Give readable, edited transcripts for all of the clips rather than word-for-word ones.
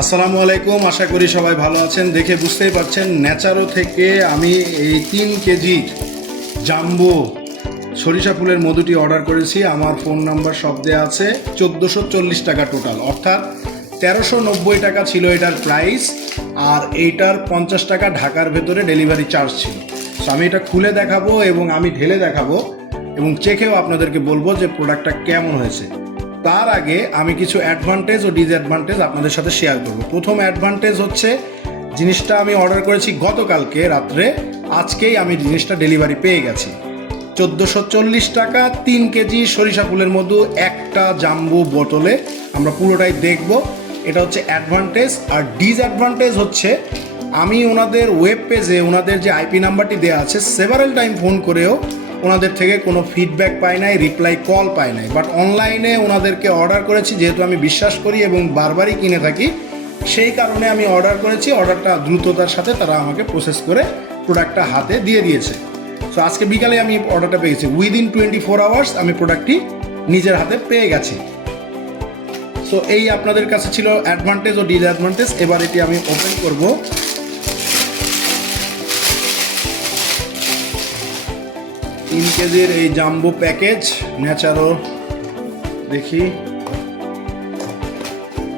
আসসালামু আলাইকুম, আশা করি সবাই ভালো আছেন। দেখে বুঝতেই পারছেন ন্যাচারো থেকে আমি এই 3 কেজি জাম্বো সরিষা ফুলের মধুটি অর্ডার করেছি। আমার ফোন নাম্বার সব দেওয়া আছে। 1440 টাকা টোটাল, অর্থাৎ 1390 টাকা ছিল এটার প্রাইস, আর এইটার 50 টাকা ঢাকার ভেতরে ডেলিভারি চার্জ ছিল। সো আমি এটা খুলে দেখাবো এবং আমি ঢেলে দেখাবো এবং চেখেও আপনাদেরকে বলবো যে প্রোডাক্টটা কেমন হয়েছে। তার আগে আমি কিছু অ্যাডভান্টেজ ও ডিসঅ্যাডভান্টেজ আপনাদের সাথে শেয়ার করব। প্রথম অ্যাডভান্টেজ হচ্ছে, জিনিসটা আমি অর্ডার করেছি গতকালকে রাত্রে, আজকেই আমি জিনিসটা ডেলিভারি পেয়ে গেছি। 1440 টাকা 3 কেজি সরিষা ফুলের মধু একটা জাম্বো বোতলে, আমরা পুরোটাই দেখব। এটা হচ্ছে অ্যাডভান্টেজ। আর ডিসঅ্যাডভান্টেজ হচ্ছে, আমি ওনাদের ওয়েব পেজে ওনাদের যে আইপি নাম্বারটি দেওয়া আছে, সেভারাল টাইম ফোন করেও ওনাদের থেকে কোনো ফিডব্যাক পাই নাই, রিপ্লাই কল পাই নাই। বাট অনলাইনে ওনাদেরকে অর্ডার করেছি, যেহেতু আমি বিশ্বাস করি এবং বারবারই কিনে থাকি, সেই কারণে আমি অর্ডার করেছি। অর্ডারটা দ্রুততার সাথে তারা আমাকে প্রসেস করে প্রোডাক্টটা হাতে দিয়ে দিয়েছে। সো আজকে বিকালে আমি অর্ডারটা পেয়েছি, উইদিন 24 আওয়ার্স আমি প্রোডাক্টটি নিজের হাতে পেয়ে গেছি। সো এই আপনাদের কাছে ছিল অ্যাডভান্টেজ ও ডিসঅ্যাডভান্টেজ। এবার এটি আমি ওপেন করব। 3 কেজির এই জাম্বো প্যাকেজ ন্যাচারো, দেখি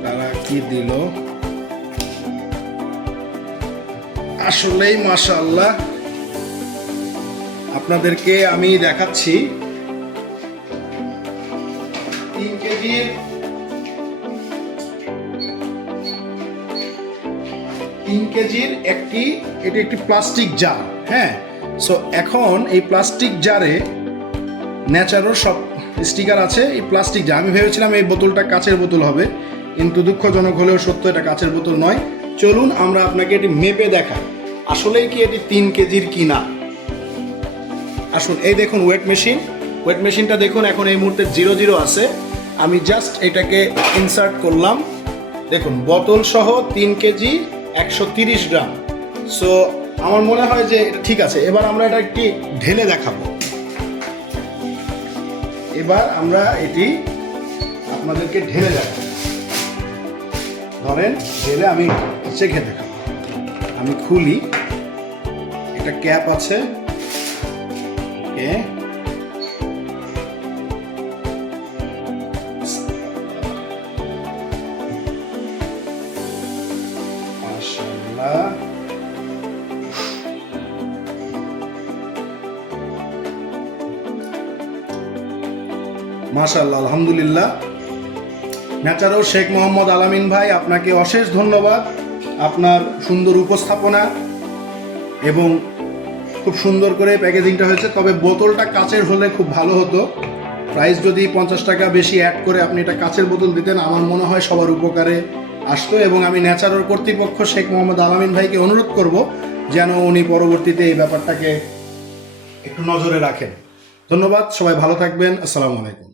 তারা কি দিল। আসলেই মাশাআল্লাহ, আপনাদেরকে আমি দেখাচ্ছি 3 কেজির এটি একটি প্লাস্টিক জার। হ্যাঁ, সো এখন এই প্লাস্টিক জারে ন্যাচারোর সব স্টিকার আছে। এই প্লাস্টিক জার, আমি ভেবেছিলাম এই বোতলটা কাচের বোতল হবে, কিন্তু দুঃখজনক হলেও সত্য, এটা কাচের বোতল নয়। চলুন আমরা আপনাকে এটি মেপে দেখাই আসলেই কি এটি 3 কেজির কিনা। আসুন, এই দেখুন ওয়েট মেশিনটা দেখুন, এখন এই মুহূর্তে 00 আছে। আমি জাস্ট এটাকে ইনসার্ট করলাম, দেখুন বোতল সহ 3 কেজি 130 গ্রাম। সো আমার মনে হয় যে এটা ঠিক আছে। এবার আমরা এটা একটি ঢেলে দেখাবো। এবার আমরা এটি আপনাদেরকে ঢেলে দেখাবো। ধরেন ঢেলে আমি চেখে দেখাবো। আমি খুলি, এটা ক্যাপ আছে। ওকে, মাশাআল্লাহ, মাশাআল্লাহ, আলহামদুলিল্লাহ। ন্যাচারো শেখ মোহাম্মদ আলামিন ভাই, আপনাকে অশেষ ধন্যবাদ। আপনার সুন্দর উপস্থাপনা এবং খুব সুন্দর করে প্যাকেজিংটা হয়েছে। তবে বোতলটা কাচের হলে খুব ভালো হতো। প্রাইস যদি 50 টাকা বেশি অ্যাড করে আপনি এটা কাচের বোতল দিতেন, আমার মনে হয় সবার উপকারে আসতো। এবং আমি ন্যাচারোর কর্তৃপক্ষ শেখ মোহাম্মদ আলামিন ভাইকে অনুরোধ করব যেন উনি পরবর্তীতে এই ব্যাপারটাকে একটু নজরে রাখেন। ধন্যবাদ, সবাই ভালো থাকবেন। আসসালামু আলাইকুম।